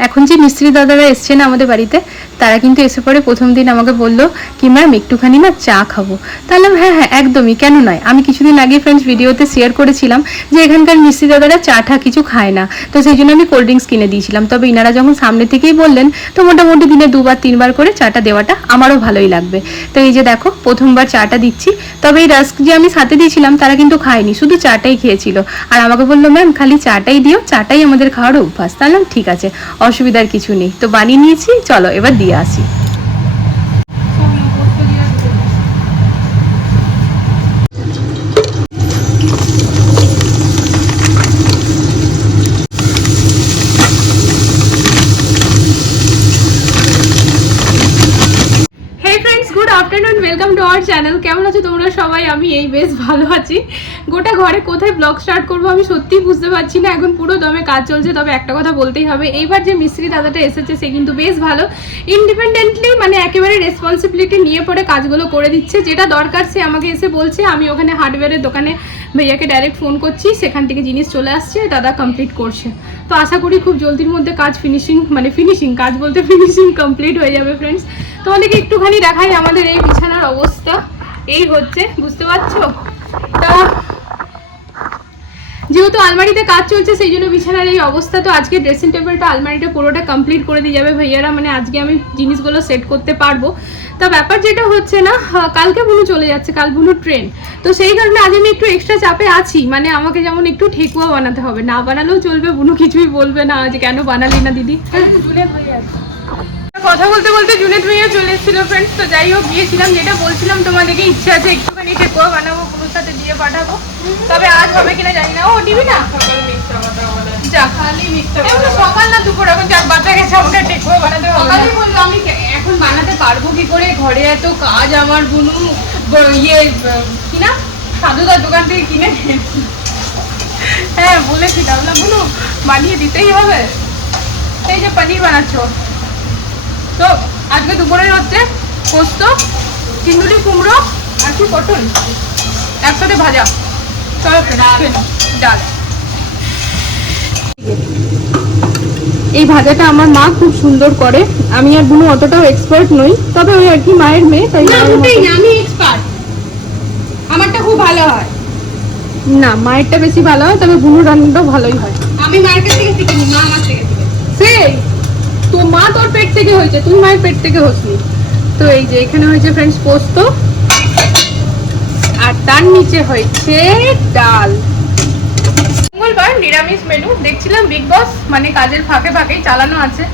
এখন যে মিস্ত্রি দাদারা এসছেন আমাদের বাড়িতে তারা কিন্তু এসে পরে প্রথম দিন আমাকে বলল, কি ম্যাম একটুখানি না চা খাব? তাহলে হ্যাঁ হ্যাঁ একদমই, কেন নয়? আমি কিছুদিন আগে ফ্রেন্ডস ভিডিওতে শেয়ার করেছিলাম যে এখানকার মিস্ত্রি দাদারা চা টা কিছু খায় না। তো সেই জন্য আমি কোল্ড ড্রিঙ্কস কিনে দিয়েছিলাম। তবে ইনারা যখন সামনে থেকেই বললেন, তো মোটামুটি দিনে দুবার, তিনবার করে চাটা দেওয়াটা আমারও ভালোই লাগবে। তো এই যে দেখো, প্রথমবার চাটা দিচ্ছি। তবে এই রাস্ক যে আমি সাথে দিয়েছিলাম, তারা কিন্তু খায়নি, শুধু চাটাই খেয়েছিল। আর আমাকে বলল ম্যাম খালি চাটাই দিও চাটাই আমাদের খাওয়ার অভ্যাস। তাহলে ঠিক আছে, অসুবিধার কিছু নেই। তো বানিয়ে নিয়েছি, চলো, এবার দিয়ে así. Afternoon welcome to our channel কেমন আছো তোমরা সবাই? আমি এই বেশ ভালো আছি। গোটা ঘরে কোথায় ব্লগ স্টার্ট করব আমি সত্যিই বুঝতে পারছি না। এখন পুরো দমে কাজ চলছে, তবে একটা কথা বলতেই হবে। এইবার যে মিস্ত্রি দাদাটা এসেছে, সে কিন্তু বেশ ভালো। ইন্ডিপেন্ডেন্টলি মানে একেবারে রেসপন্সিবিলিটি নিয়ে পরে কাজগুলো করে দিচ্ছে। যেটা দরকার, সে আমাকে এসে বলছে, আমি ওখানে হার্ডওয়্যারের দোকানে ভাইয়াকে ডাইরেক্ট ফোন করছি। সেখান থেকে জিনিস চলে আসছে, দাদা কমপ্লিট করছে। তো আশা করি খুব জলদির মধ্যে কাজ ফিনিশিং মানে ফিনিশিং কাজ বলতে ফিনিশিং কমপ্লিট হয়ে যাবে ফ্রেন্ডস তোমাদেরকে একটুখানি দেখাই আমাদের এই বিছানার অবস্থা। এই হচ্ছে, বুঝতে পারছ? তা যেহেতু আলমারিতে কাজ চলছে, সেই জন্য বিছানার এই অবস্থা, তো আজকে ড্রেসিং টেবিলটা আলমারিটা পুরোটা কমপ্লিট করে দিয়ে যাবে ভাইয়ারা। মানে আজকে আমি জিনিসগুলো সেট করতে পারব। তা ব্যাপার যেটা হচ্ছে না কালকে বুনু চলে যাচ্ছে, কাল বুনু ট্রেন তো সেই কারণে আজ আমি একটু এক্সট্রা চাপে আছি মানে আমাকে যেমন একটু ঠেকুয়া বানাতে হবে। না বানালেও চলবে, বুনু কিছুই বলবে না, যে কেন বানালি না দিদি। কথা বলতে বলতে জুনেদ ভাইয়া চলে এসেছিল ফ্রেন্ডস তো যাই হোক, গিয়েছিলাম, যেটা বলছিলাম তোমাদেরকে ইচ্ছা আছে, একটুখানি ঠেকুয়া বানাবো পুরোর সাথে দিয়ে পাঠাবো। তবে আজ হবে কিনা জানি না। ও, নিবি না? খালি সকাল না দুপুর এখন বাচ্চা গেছে আমাকে বানাতে হবে সকালে বলল আমি এখন বানাতে পারব কি করে? ঘরে এত কাজ আমার বুনু। ইয়ে ব- কি না সাধুদার দোকান থেকে কিনে হ্যাঁ বলেছি তাহলে বানিয়ে দিতেই হবে। এই যে পনির বানাচ্ছ। তো আজকে দুপুরের হচ্ছে পোস্ত চিন্ডুলি কুমড়ো আর কি পটল? একসাথে ভাজা। চলো। ডাল। এই ভাজাটা আমার মা খুব সুন্দর করে। আমি আর বুনু অতটাও এক্সপার্ট নই তবে ওই আর কি মায়ের মেয়ে তাই মায়ের আমি এক্সপার্ট আমারটা খুব ভালো হয়। না মায়েরটা বেশি ভালো হয় তবে বুনুর রান্নাটাও ভালোই হয়। আমি মার্কেট থেকে শিখিনি মা আমার থেকে সেই তো মা তোর পেট থেকে হয়েছে তুই মায়ের পেট থেকে হসনি। তো এই যে এখানে হয়েছে ফ্রেন্ডস পোস্ত। আর তার নিচে হয়েছে ডাল। মঙ্গলবার নিরামিষ মেনু দেখছিলাম বিগ বস মানে কাজের ফাঁকে ফাঁকেই চালানো আছে,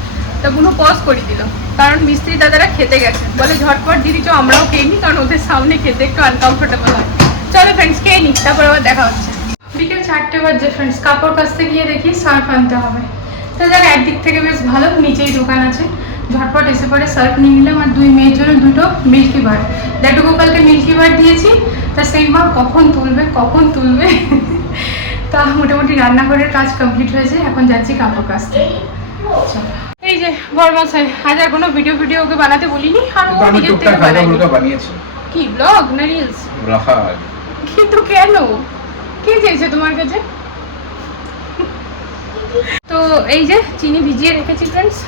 তা কোনো পজ করে দিল। কারণ মিস্ত্রি দাদারা খেতে গেছে। বলে, ঝটপট দিদি তো আমরাও খেয়ে নিই, কারণ ওদের সামনে খেতে একটু আনকমফোর্টেবল হয়। চলো ফ্রেন্ডস খেয়ে নিই, তারপর আবার দেখা হচ্ছে। বিকেল চারটে বাজে ফ্রেন্ডস কাপড় কাচতে গিয়ে দেখি সার্ফ আনতে হবে। তো যারা একদিক থেকে বেশ ভালো, নিচেই দোকান আছে। ঝটপট এসে পরে সার্ফ নিয়ে নিলাম, আর দুই মেয়ের জন্য দুটো মিল্কি বার ড্যাডু গোপালকে মিল্কি বার দিয়েছি, তা সেই মা কখন তুলবে কখন তুলবে? তা মোটামুটি রান্নাঘরের কাজ কমপ্লিট হয়েছে এখন যাচ্ছি কাপড় কাচতে এই যে বরমাসাই আজ আর কোনো ভিডিও ভিডিও ওকে বানাতে বলিনি? আর ও নিজের থেকে কি ব্লগ না রিলস কিন্তু কেন? কি চেয়েছে তোমার কাছে? তো এই যে চিনি ভিজিয়ে রেখেছি ফ্রেন্ডস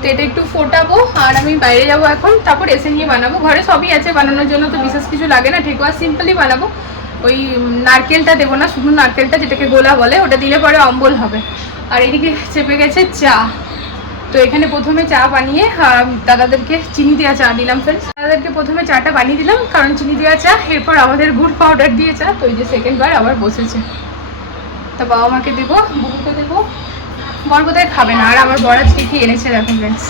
তো এটা একটু ফোটাবো আর আমি বাইরে যাব এখন। তারপর এসে নিয়ে বানাবো। ঘরে সবই আছে বানানোর জন্য তো বিশেষ কিছু লাগে না। ঠেকুয়া সিম্পলি বানাবো। ওই নারকেলটা দেবো না, শুধু নারকেলটা যেটাকে গোলা বলে, ওটা দিলে পরে অম্বল হবে। আর এদিকে চেপে গেছে চা। তো এখানে প্রথমে চা বানিয়ে দাদাদেরকে চিনি দেওয়া চা দিলাম ফ্রেন্ডস দাদাদেরকে প্রথমে চাটা বানিয়ে দিলাম, কারণ চিনি দেওয়া চা, এরপর আমাদের গুড় পাউডার দিয়ে চা, তো এই যে সেকেন্ড বার আবার বসেছে। তা বাবা মাকে দেবো বুকুকে দেবো। বর বোধহয় খাবে না, আর আমার বর আজকে কি এনেছে দেখুন ফ্রেন্ডস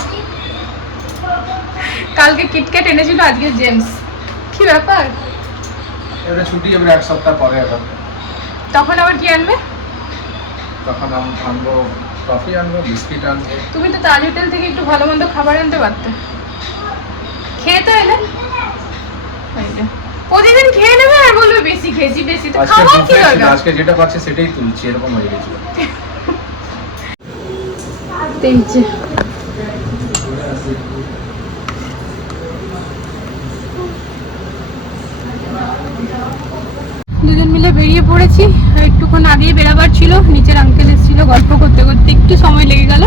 কালকে কিটক্যাট এনেছিল, আজকে জেমস কি ব্যাপার? এবারে ছুটি যাবে এক সপ্তাহ পরে এখন তখন আবার কি আনবে? তখন আম- আনব কফি আনব বিস্কিট আনব। তুমি তো তাজ হোটেল থেকে একটু ভালো মন্দ খাবার আনতে পারতে। খেয়ে তো এলে। প্রতিদিন খেয়ে নেবে আর বলবে বেশি খেয়েছি বেশি। তো খাওয়ার কি দরকার? আজকে যেটা পাচ্ছে সেটাই তুলছি এরকম হয়ে গেছিল। এই যে দুজন মিলে বেরিয়ে পড়েছি। একটুক্ষণ আগেই বেরাবার ছিল, নিচের আঙ্কেল এসেছিল গল্প করতে করতে, একটু সময় লেগে গেল।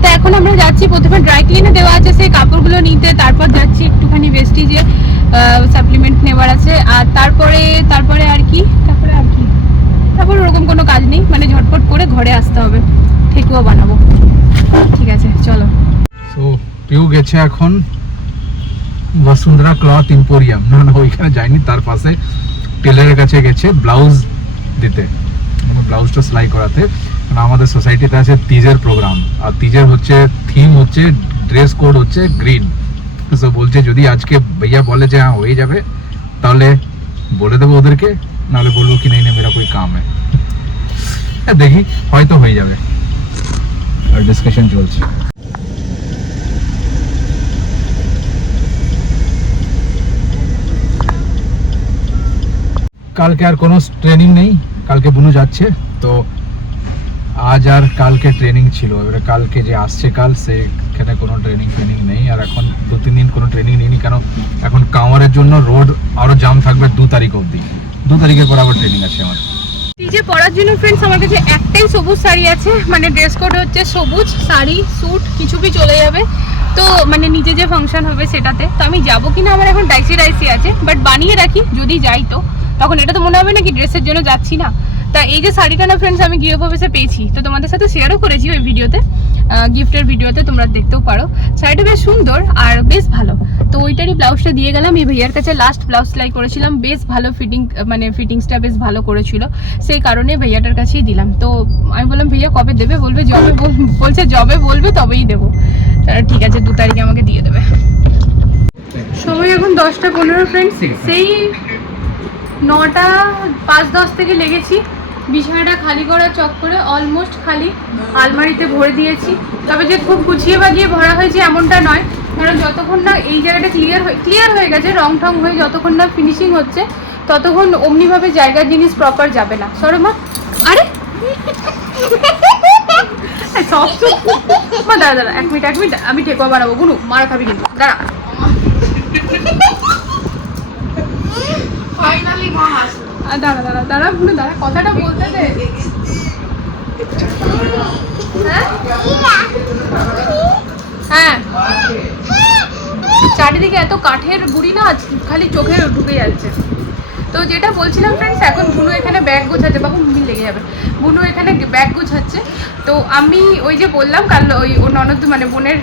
তো এখন আমরা যাচ্ছি, প্রথমে ড্রাই ক্লিনে দেওয়া আছে, সেই কাপড়গুলো নিতে, তারপর যাচ্ছি একটুখানি যে সাপ্লিমেন্ট নেওয়ার আছে। আর তারপরে তারপরে আর কি? তারপরে আর কি? তারপর ওরকম কোনো কাজ নেই মানে ঝটপট করে ঘরে আসতে হবে। ঠেকুয়া বানাবো। ঠিক আছে, চলো। সো পিউ গেছে এখন বসুন্ধরা ক্লথ ইম্পোরিয়াম না না, ওইখানে যায়নি, তার পাশে। টেলারের কাছে গেছে ব্লাউজ দিতে মানে ব্লাউজটা সেলাই করাতে। কারণ আমাদের সোসাইটিতে আছে তিজের প্রোগ্রাম আর তিজের হচ্ছে থিম হচ্ছে ড্রেস কোড হচ্ছে গ্রিন তো বলছে, যদি আজকে ভাইয়া বলে যে হ্যাঁ হয়ে যাবে, তাহলে বলে দেবো ওদেরকে, নাহলে বলব কি নেই না মেরা কোই কাম হ্যাঁ দেখি, হয়তো হয়ে যাবে। আর ডিসকাশন চলছে। কালকে আর কোনো ট্রেনিং নেই, কালকে বুনু যাচ্ছে, তো আজ আর কালকে ট্রেনিং ছিল। এবারে কালকে যে আসছে কাল, সেখানে কোনো ট্রেনিং ট্রেনিং নেই, আর এখন দু তিন দিন কোনো ট্রেনিং নেই কেন এখন কামারের জন্য রোড আরও জাম থাকবে দু তারিখ অবধি। দু তারিখের পর আবার ট্রেনিং আছে আমার। নিজে পড়ার জন্য ফ্রেন্ডস আমার কাছে একটাই সবুজ শাড়ি আছে মানে ড্রেস কোড হচ্ছে সবুজ, শাড়ি স্যুট কিছু বি চলে যাবে। তো মানে নিজে যে ফাংশন হবে সেটাতে। তো আমি যাব কিনা, আমার এখন ডাইসি ডাইসি আছে বাট বানিয়ে রাখি, যদি যাই তো। তখন এটা তো মনে হবে না কি ড্রেসের জন্য যাচ্ছি না? তা এই যে শাড়িটা না ফ্রেন্ডস আমি গৃহ প্রবেশে পেয়েছি। তো তোমাদের সাথে শেয়ারও করেছি ওই ভিডিওতে গিফটের ভিডিওতে তোমরা দেখতেও পারো। শাড়িটা বেশ সুন্দর আর বেশ ভালো। তো ওইটারই ব্লাউজটা দিয়ে গেলাম। এই ভাইয়ার কাছে লাস্ট ব্লাউজ সেলাই করেছিলাম। বেশ ভালো ফিটিং মানে ফিটিংসটা বেশ ভালো করেছিল। সেই কারণে ভাইয়াটার কাছেই দিলাম। তো আমি বললাম ভাইয়া কবে দেবে? বলবে জবে বলছে জবে বলবে তবেই দেবো। তাহলে ঠিক আছে দু তারিখে আমাকে দিয়ে দেবে। সময় এখন দশটা পনেরো ফ্রেন্ডস সেই নটা পাঁচ দশ থেকে লেগেছি। বিছানাটা খালি করার চক্করে অলমোস্ট খালি আলমারিতে ভরে দিয়েছি। তবে যে খুব গুছিয়ে বাগিয়ে ভরা হয়েছে এমনটা নয়, কারণ যতক্ষণ না এই জায়গাটা ক্লিয়ার হয়ে ক্লিয়ার হয়ে গেছে, রং টং হয়ে যতক্ষণ না ফিনিশিং হচ্ছে, ততক্ষণ অমনিভাবে জায়গার জিনিস প্রপার যাবে না। সরমা আরে! সব দাঁড়া দাঁড়া, এক মিনিট এক মিনিট, আমি ঠেকুয়া বানাবো গুনু মারা খাবি কিন্তু, দাঁড়া ফাইনালি মা আসলো আর দাঁড়া দাঁড়া দাঁড়া কথাটা বলতে হ্যাঁ? হ্যাঁ। চারিদিকে এত কাঠের গুড়ি না, খালি চোখে ঢুকে যাচ্ছে। তো যেটা বলছিলাম ফ্রেন্ডস এখন বুনু এখানে ব্যাগ গোছাচ্ছে। বাবু মিল লেগে যাবে। বুনু এখানে ব্যাগ গোছাচ্ছে। তো আমি ওই যে বললাম, কাল ওই ওর ননদ মানে বোনের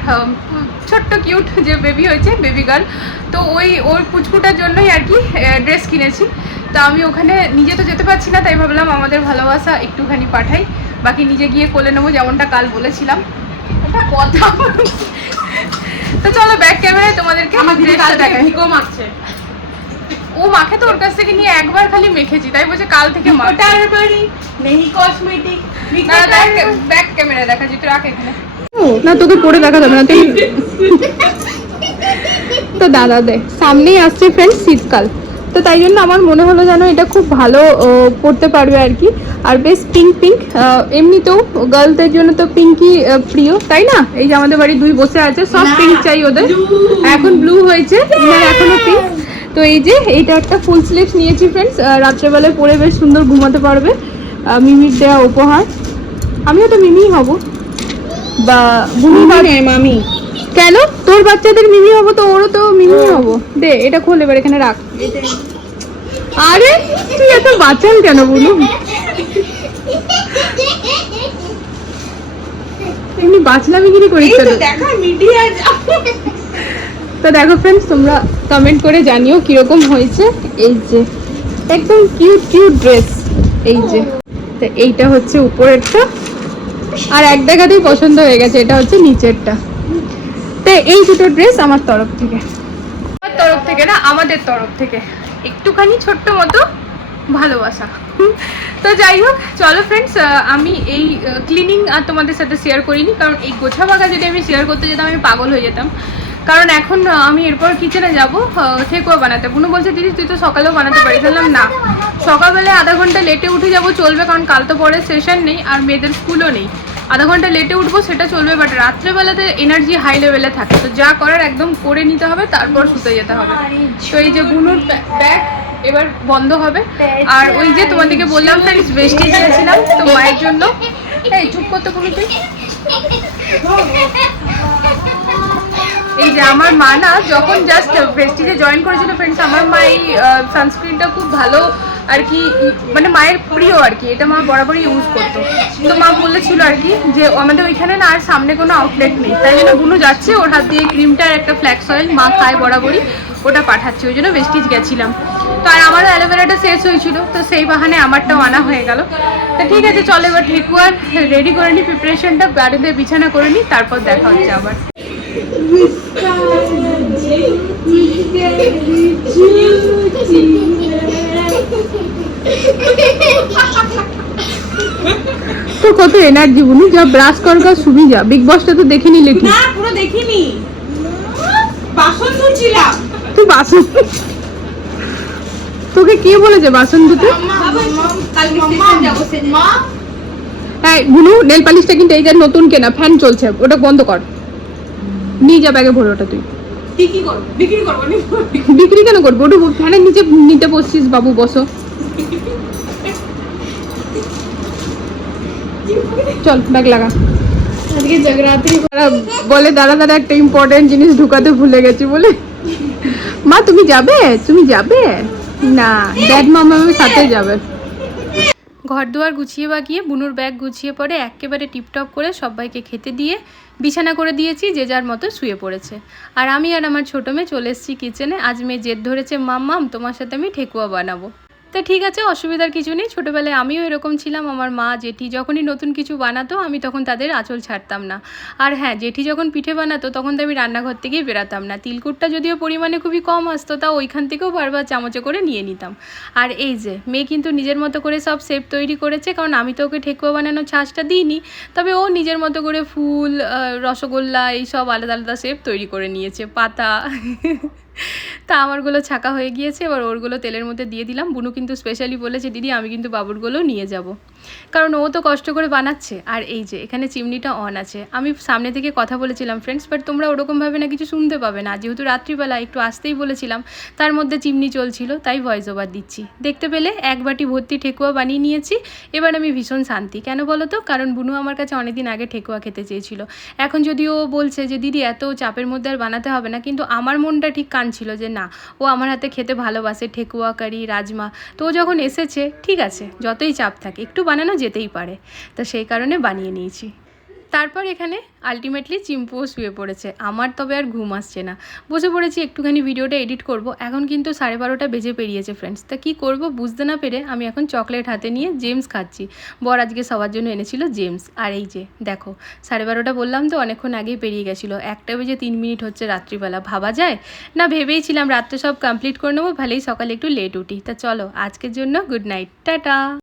ছোট্ট কিউট যে বেবি হয়েছে বেবি গার্ল তো ওই ওর পুচকুটার জন্যই আর কি ড্রেস কিনেছি। তো আমি ওখানে নিজে তো যেতে পারছি না তাই ভাবলাম আমাদের ভালোবাসা একটুখানি পাঠাই। বাকি নিজে গিয়ে কোলে নেব যেমনটা কাল বলেছিলাম। এটা কথা তো চলো ব্যাক ক্যামেরায় তোমাদেরকে। ভিকো মারছে। ও মাখে তো ওর কাছ থেকে নিয়ে একবার খালি মেখেছি তাই বলছে কাল থেকে মাখ বাড়ি নেই কসমেটিক ব্যাক ক্যামেরা দেখা যেত রাখ এখানে। না তোকে পরে দেখা যাবে না তো দাদা দে সামনেই আসছে ফ্রেন্ড শীতকাল। তো তাই জন্য আমার মনে হলো যেন এটা খুব ভালো পড়তে পারবে আর কি। আর বেশ পিঙ্ক পিঙ্ক এমনিতেও গার্লদের জন্য তো পিঙ্কই প্রিয় তাই না? এই যে আমাদের বাড়ি দুই বসে আছে সব পিঙ্ক চাই ওদের। এখন ব্লু হয়েছে এখনও পিঙ্ক তো এই যে এইটা একটা ফুল স্লিভস নিয়েছি ফ্রেন্ডস রাত্রেবেলায় পরে বেশ সুন্দর ঘুমাতে পারবে। মিমির দেওয়া উপহার। আমিও তো মিমিই হব। বা বুনি মামি। কেন? তোর বাচ্চাদের মিমি হব তো ওরও তো মিমি হব। দে এটা খোল এবার এখানে রাখ। আরে তুই এত বাচ্চাল কেন বলু এমনি করিস এই কেন? তো তো দেখো ফ্রেন্ডস তোমরা কমেন্ট করে জানিও কীরকম হয়েছে। এই যে একদম কিউট কিউট ড্রেস এই যে তো এইটা হচ্ছে উপরেরটা। আর এক দেখাতেই পছন্দ হয়ে গেছে এটা হচ্ছে নিচেরটা। এই দুটো ড্রেস আমার তরফ থেকে। আমার তরফ থেকে না, আমাদের তরফ থেকে। একটুখানি ছোট্ট মতো ভালোবাসা। তো যাই হোক, চলো ফ্রেন্ডস আমি এই ক্লিনিং আর তোমাদের সাথে শেয়ার করিনি, কারণ এই গোছা বাগা যদি আমি শেয়ার করতে যেতাম, আমি পাগল হয়ে যেতাম। কারণ এখন আমি এরপর কিচেনে যাব ঠেকুয়া বানাতে। বুনু বলছে, দিদি, তুই তো সকালেও বানাতে পারিস। বললাম, না। সকালবেলায় আধা ঘণ্টা লেটে উঠে যাব, চলবে, কারণ কাল তো পরে সেশন নেই, আর মেয়েদের স্কুলও নেই। আধা ঘণ্টা লেটে উঠবো সেটা চলবে বাট রাত্রেবেলাতে এনার্জি হাই লেভেলে থাকে। তো যা করার একদম করে নিতে হবে তারপর শুতে যেতে হবে। তো এই যে বুনুর ব্যাগ এবার বন্ধ হবে। আর ওই যে তোমাদেরকে বললাম ফ্রেন্ডস বেস্টি গিয়েছিলাম তো মায়ের জন্য। এই চুপ করতে কোনো তুই এই যে আমার মা না যখন জাস্ট প্রেস্টিজে জয়েন করেছিল ফ্রেন্ডস আমার মা এই সানস্ক্রিনটা খুব ভালো আর কি মানে মায়ের প্রিয় আর কি, এটা মা বরাবরই ইউজ করতো। তো মা বলেছিল আর কি যে আমাদের ওইখানে না আর সামনে কোনো আউটলেট নেই। তাই জন্য বুনু যাচ্ছে, ওর হাত দিয়ে ক্রিমটা আর একটা ফ্ল্যাক্স অয়েল মা খায় বরাবরই, ওটা পাঠাচ্ছে। ওই জন্য বেস্টিজ গেছিলাম। তো আর আমারও অ্যালোভেরাটা শেষ হয়েছিল, তো সেই বাহানে আমারটাও আনা হয়ে গেল। তো ঠিক আছে, চলো এবার ঠেকুয়ার রেডি করে নিই প্রিপারেশনটা বাড়িতে বিছানা করে নিই তারপর দেখা হচ্ছে আবার। তো কত এনার্জি বুনি যা ব্রাশ কর কর শুবি যা। বিগ বসটা তো দেখে নিলে কি না পুরো দেখিনি। বাসন ধুচ্ছিলাম তুই বাসন তোকে কে বলেছে বাসন ধুতে? কালকে স্টেশন যাব মা হ্যাঁ গুনু নেল পালিশটা কিন্তু এই যে নতুন কেনা ফ্যান চলছে। ওটা বন্ধ কর। নিয়ে যা ব্যাগে ভরে ওটা তুই। কি কি করব বিক্রি করব। নি বিক্রি কেন করব? ওটা ফ্যানের নিচে নিতে বসছিস বাবু বসো। চল ব্যাগ লাগা। আজকে জগরাত্রি তারা বলে দাঁড়া দাঁড়া একটা ইম্পর্টেন্ট জিনিস ঢুকাতে ভুলে গেছি, বলে। মা, তুমি যাবে? তুমি যাবে? না ড্যাড মামা সাথে যাবে। ঘর দুয়ার গুছিয়ে বাগিয়ে, বুনুর ব্যাগ গুছিয়ে পরে একেবারে টিপটপ করে সবাইকে খেতে দিয়ে বিছানা করে দিয়েছি, যে যার মতো শুয়ে পড়েছে। আর আমি আর আমার ছোটো মেয়ে চলে এসেছি কিচেনে আজ মেয়ে জেদ ধরেছে মাম্মাম তোমার সাথে আমি ঠেকুয়া বানাবো। তা ঠিক আছে, অসুবিধার কিছু নেই। ছোটোবেলায় আমিও এরকম ছিলাম। আমার মা জেঠি যখনই নতুন কিছু বানাতো, আমি তখন তাদের আঁচল ছাড়তাম না। আর হ্যাঁ জেঠি যখন পিঠে বানাতো, তখন তো আমি রান্নাঘর থেকেই বেরাতাম না। তিলকুটটা যদিও পরিমাণে খুবই কম আসতো, তা ওইখান থেকেও বারবার চামচে করে নিয়ে নিতাম। আর এই যে, মেয়ে কিন্তু নিজের মতো করে সব শেপ তৈরি করেছে, কারণ আমি তো ওকে ঠেকুয়া বানানোর ছাঁচটা দিইনি, তবে ও নিজের মতো করে ফুল রসগোল্লা এই সব আলাদা আলাদা শেপ তৈরি করে নিয়েছে, পাতা। তা আমারগুলো ছাকা হয়ে গিয়েছে, এবার ওরগুলো তেলের মধ্যে দিয়ে দিলাম। বুনু কিন্তু স্পেশালি বলেছে, দিদি, আমি কিন্তু বাবুরগুলো নিয়ে যাব। কারণ ও তো কষ্ট করে বানাচ্ছে। আর এই যে, এখানে চিমনিটা অন আছে। আমি সামনে থেকে কথা বলেছিলাম ফ্রেন্ডস বাট তোমরা ওরকমভাবে না কিছু শুনতে পাবে না। যেহেতু রাত্রিবেলা একটু আসতেই বলেছিলাম, তার মধ্যে চিমনি চলছিল, তাই ভয়েস ওভার দিচ্ছি। দেখতে পেলে এক বাটি ভর্তি ঠেকুয়া বানিয়ে নিয়েছি। এবার আমি ভীষণ শান্তি। কেন বলো তো? কারণ বুনু আমার কাছে অনেকদিন আগে ঠেকুয়া খেতে চেয়েছিল। এখন যদি ও বলছে যে, দিদি, এত চাপের মধ্যে আর বানাতে হবে না। কিন্তু আমার মনটা ঠিক কানছিল যে, না, ও আমার হাতে খেতে ভালোবাসে ঠেকুয়া কারি রাজমা। তো ও যখন এসেছে, ঠিক আছে, যতই চাপ থাকে, একটু বানানো যেতেই পারে। তো সেই কারণে বানিয়ে নিয়েছি। তারপর এখানে আলটিমেটলি চিম্পুও শুয়ে পড়েছে। আমার তবে আর ঘুম আসছে না। বসে পড়েছি, একটুখানি ভিডিওটা এডিট করব। এখন কিন্তু সাড়ে বারোটা বেজে পেরিয়েছে ফ্রেন্ডস তা কী করব বুঝতে না পেরে আমি এখন চকলেট হাতে নিয়ে জেমস খাচ্ছি। বর আজকে সবার জন্য এনেছিল জেমস আর এই যে, দেখো, সাড়ে বারোটা বললাম তো, অনেকক্ষণ আগেই পেরিয়ে গেছিল। একটা বেজে তিন মিনিট হচ্ছে রাত্রিবেলা, ভাবা যায়? না, ভেবেইছিলাম রাত্রে সব কমপ্লিট করে নেব, ভালোই সকালে একটু লেট উঠি। তা চলো, আজকের জন্য গুড নাইট টাটা!